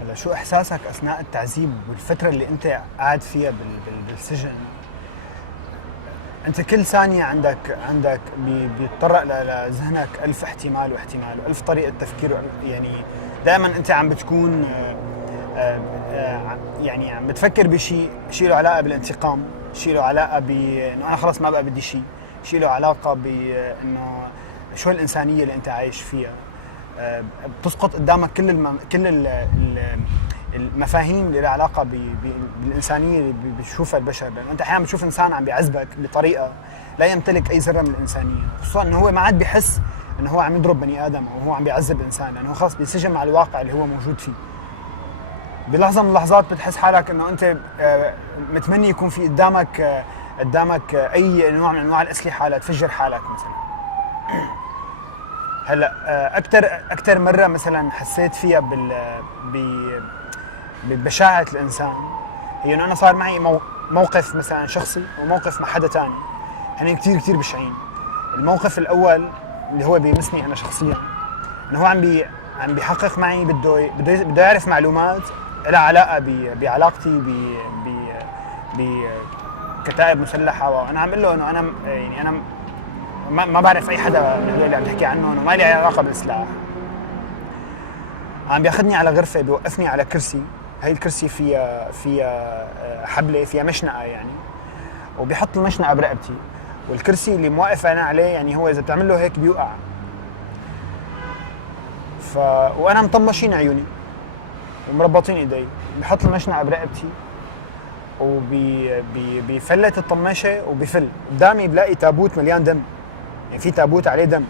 هلا شو احساسك اثناء التعذيب والفتره اللي انت قاعد فيها بالسجن؟ انت كل ثانيه عندك بيتطرق لذهنك ألف احتمال واحتمال وألف طريقه تفكير، يعني دائما انت عم بتكون يعني عم بتفكر بشيء له علاقه بالانتقام، شيء له علاقه بانه انا خلص ما بقى بدي شيء له علاقه بانه شو الانسانيه اللي انت عايش فيها. بتسقط قدامك كل المفاهيم اللي لها علاقه بالانسانيه اللي بيشوفها البشر، لانه انت احيانا بتشوف انسان عم بيعذبك بطريقه لا يمتلك اي ذره من الانسانيه، خصوصا انه هو ما عاد بيحس انه هو عم يضرب بني ادم او هو عم بيعذب انسان، لانه خلص بينسجم مع الواقع اللي هو موجود فيه. بلحظه من اللحظات بتحس حالك انه انت متمني يكون في قدامك اي نوع من انواع الاسلحه لتفجر حالك مثلا. هلا اكثر مره مثلا حسيت فيها ببشاعه الانسان هي انه انا صار معي موقف مثلا شخصي وموقف مع حدا ثاني، هن كثير بشعين. الموقف الاول اللي هو بيمسني انا شخصيا، انه هو عم بيحقق معي، بده يعرف معلومات لها علاقه بعلاقتي بكتائب مسلحه، وانا عم اقول له انه انا يعني انا ما بعرف اي حدا من هدول اللي عم تحكي عنه، انه ما لي علاقه بالسلاح. عم بياخذني على غرفه، بيوقفني على كرسي، هي الكرسي فيها حبله، فيها مشنقه يعني، وبيحط المشنقه برقبتي، والكرسي اللي موقف انا عليه يعني هو اذا بتعمل له هيك بيوقع. وانا مطمشين عيوني ومربطين ايدي، بحط المشنقه برقبتي وبيفلت الطماشه وبيفل قدامي، بلاقي تابوت مليان دم، يعني في تابوت عليه دم.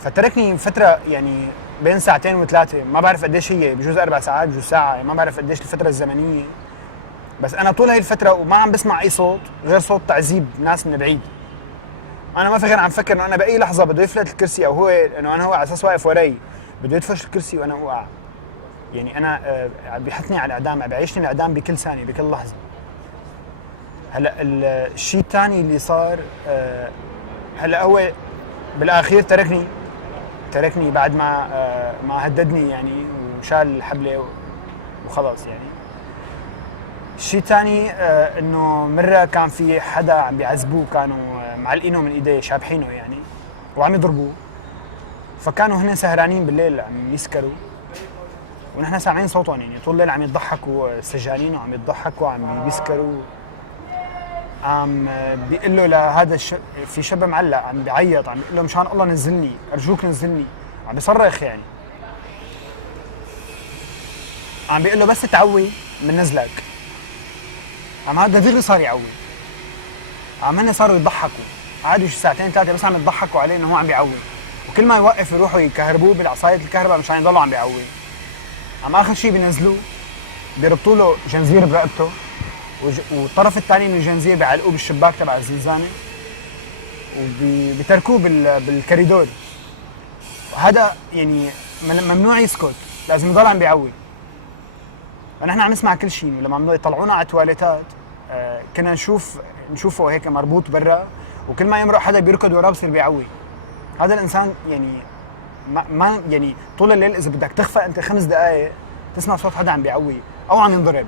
فتركني فتره يعني بين ساعتين وثلاثه، ما بعرف قديش هي، بجوز 4 ساعات بجوز ساعه، يعني ما بعرف قديش الفتره الزمنيه. بس انا طول هاي الفتره وما عم بسمع اي صوت غير صوت تعذيب ناس من بعيد. انا ما في غير عم فكر انه انا باي لحظه بده يفلت الكرسي، او هو انه انا هو على اساس واقف وراي بده يدفش الكرسي وانا اوقع. يعني انا بيحطني على الاعدام، بيعيشني الاعدام بكل ثانيه بكل لحظه. هلا الشيء الثاني اللي صار، هلا هو بالاخير تركني بعد ما هددني يعني، وشال الحبله وخلص يعني. الشيء الثاني انه مره كان في حدا عم بيعذبوه، كانوا معلقينه من ايديه، شابحينه يعني، وعم يضربوه. فكانوا هن سهرانين بالليل عم يسكروا، ونحن سامعين صوتهم، يعني طول الليل عم يضحكوا، السجانين وعم يضحكوا وعم يسكروا. عم بيقول له لهذا في شاب معلق عم بيعيط، عم بيقول له مشان الله نزلني، ارجوك نزلني، عم بيصرخ يعني. عم بيقول له بس تعوي بننزلك. عم هذا دغري صار يعوي. هن صاروا يضحكوا، قعدوا شي ساعتين ثلاثه بس عم يضحكوا عليه انه هو عم بيعوي، وكل ما يوقف يروحوا يكهربوه بالعصايه الكهرباء مشان يضلوا عم بيعوي. عم اخر شيء بينزلوه، بيربطوا له جنزير برقبته، والطرف الثاني من الجنزير بيعلقوه بالشباك تبع الزنزانه، وبيتركوه بالكوريدور. وهذا يعني ممنوع يسكت، لازم يضل عم بيعوي. فنحن عم نسمع كل شيء، ولما عم يطلعونا على التواليتات كنا نشوفه هيك مربوط برا، وكل ما يمرق حدا بيركض وراه بصير بيعوي. هذا الانسان يعني ما يعني طول الليل اذا بدك تخفى انت 5 دقائق تسمع صوت حدا عم بيعوي او عم ينضرب.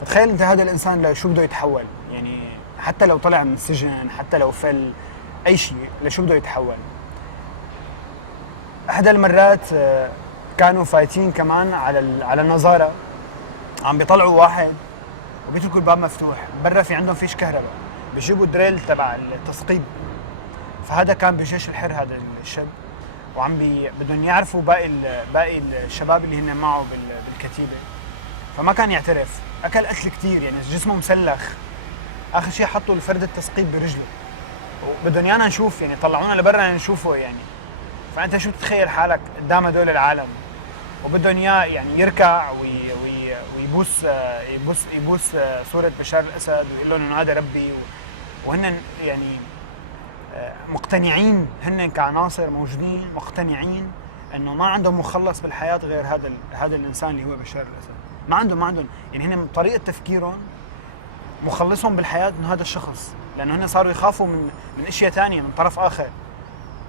فتخيل انت هذا الانسان لشو بده يتحول، يعني حتى لو طلع من السجن، حتى لو فل اي شيء، لشو بده يتحول. احدى المرات كانوا فايتين كمان على النظاره، عم بيطلعوا واحد وبيتركوا الباب مفتوح، برا في عندهم فيش كهرباء، بيجيبوا دريل تبع التثقيب. فهذا كان بجيش الحر هذا الشاب، وعم بدهم يعرفوا باقي الشباب اللي هن معه بالكتيبه. فما كان يعترف، اكل قتل كثير، يعني جسمه مسلخ. اخر شيء حطوا الفرد التثقيب برجله، وبدهم يانا نشوف، يعني طلعونا لبرا نشوفه يعني. فانت شو تتخيل حالك قدام هدول العالم، وبدهم اياه يعني يركع يبوس صورة بشار الأسد ويقول لهم إنه هذا ربي وهن يعني مقتنعين، هن كعناصر موجودين مقتنعين إنه ما عندهم مخلص بالحياة غير هذا الإنسان اللي هو بشار الأسد. ما عندهم يعني هن من طريقة تفكيرهم مخلصهم بالحياة إنه هذا الشخص، لأنه هن صاروا يخافوا من أشياء تانية من طرف آخر.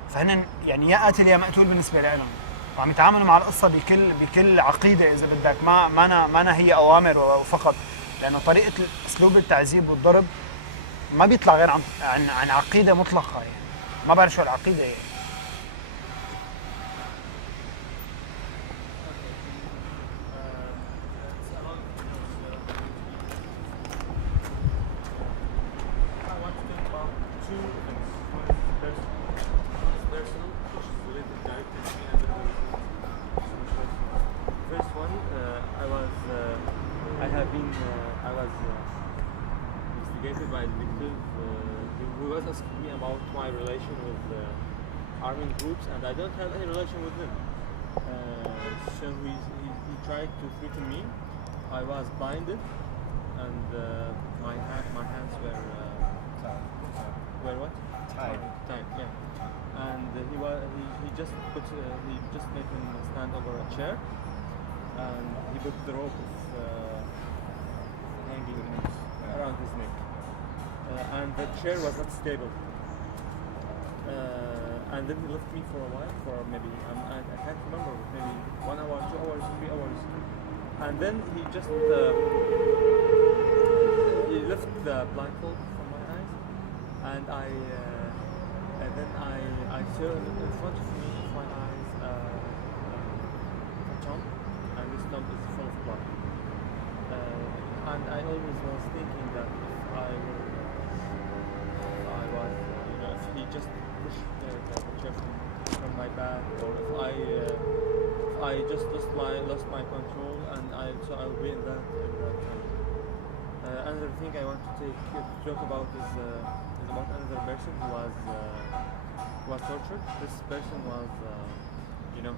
فهن يعني يا قاتل يا مقتول بالنسبة لهم، وعم يتعاملوا مع القصة بكل عقيدة إذا بدك، ما أنا هي أوامر فقط، لأنه طريقة أسلوب التعذيب والضرب ما بيطلع غير عن عقيدة مطلقة. يعني ما بعرف شو العقيدة يعني. And I don't have any relation with him. So he tried to threaten me. I was blinded, and my hands were what? Tied. Yeah. And he just made him stand over a chair, and he put the rope hanging around his neck, and the chair was not stable. And then he left me for a while, for maybe, I can't remember, maybe 1 hour, 2 hours, 3 hours. And then he just, he lifted the blindfold from my eyes, and then I saw in front of me, of my eyes, a tomb, and this tomb is full of blood. And I always was thinking that if he just pushed the chair from my back, or if I just lost my control, and so I will be in that time. Another thing I want to talk about is about another person who was tortured. This person was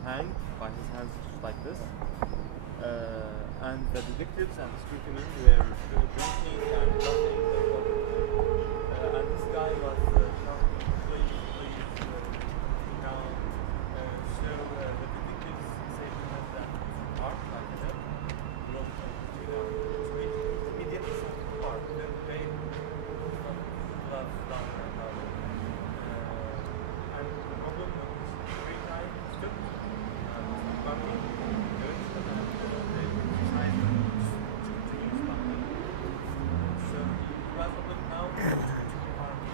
hanged by his hands like this, and the detectives and street men were drinking and laughing, and this guy was shouting, please, down. So the detectives said to him that heart like that, looked to the street, immediately saw the heart, then they love down and down. And the problem was 3 times stood, bumping, good, and they decided to use bumping. So he was open now to the army.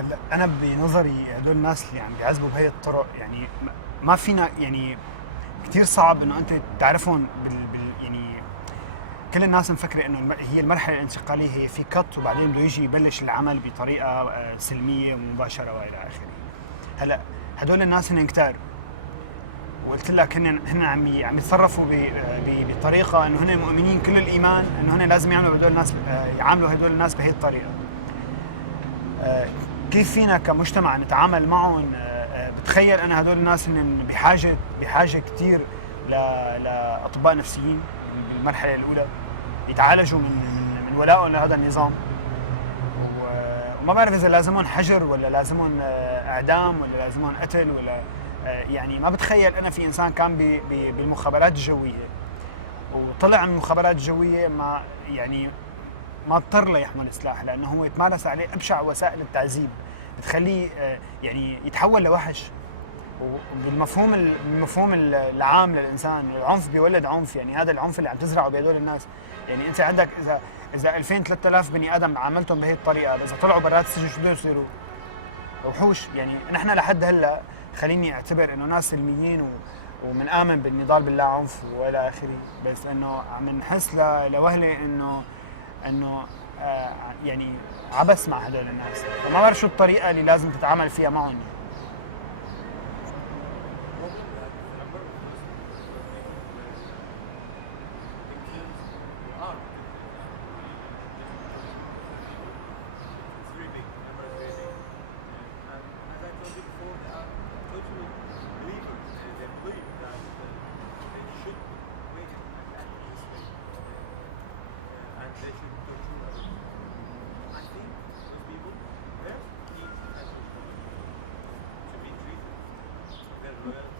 هلا انا بنظري هدول الناس اللي عم بيعذبوا بهي الطرق يعني ما فينا يعني كثير صعب انه انت تعرفهم يعني كل الناس مفكره انه هي المرحله الانتقاليه هي في كت وبعدين بده يجي يبلش العمل بطريقه سلميه ومباشره والى اخره. هلا هدول الناس هن كتار وقلت لك هن عم يتصرفوا بطريقه انه هن مؤمنين كل الايمان انه هن لازم يعملوا هدول الناس يعاملوا هدول الناس بهي الطريقه. كيف فينا كمجتمع نتعامل معهم؟ بتخيل انا هدول الناس هن بحاجه كثير لاطباء نفسيين بالمرحله الاولى يتعالجوا من ولائهم لهذا النظام، وما بعرف اذا لازمهم حجر ولا لازمهم اعدام ولا لازمهم قتل ولا يعني ما بتخيل انا في انسان كان بالمخابرات الجويه وطلع من المخابرات الجويه ما اضطر ليحمل سلاح لانه هو يتمارس عليه ابشع وسائل التعذيب بتخليه يعني يتحول لوحش. وبالمفهوم العام للانسان العنف بيولد عنف، يعني هذا العنف اللي عم تزرعه بهدول الناس. يعني انت عندك اذا 2000 3000 بني ادم عاملتهم بهي الطريقه، اذا طلعوا برات السجن شو بدهم يصيروا؟ وحوش. يعني نحن لحد هلا خليني اعتبر انه ناس سلميين ومنآمن بالنضال باللا عنف والى اخره، بس انه عم نحس لوهله انه يعني عبس مع هدول الناس، فما بعرف شو الطريقه اللي لازم تتعامل فيها معهم. They should torture others. I think those people, their need to be treated. Their loyalty.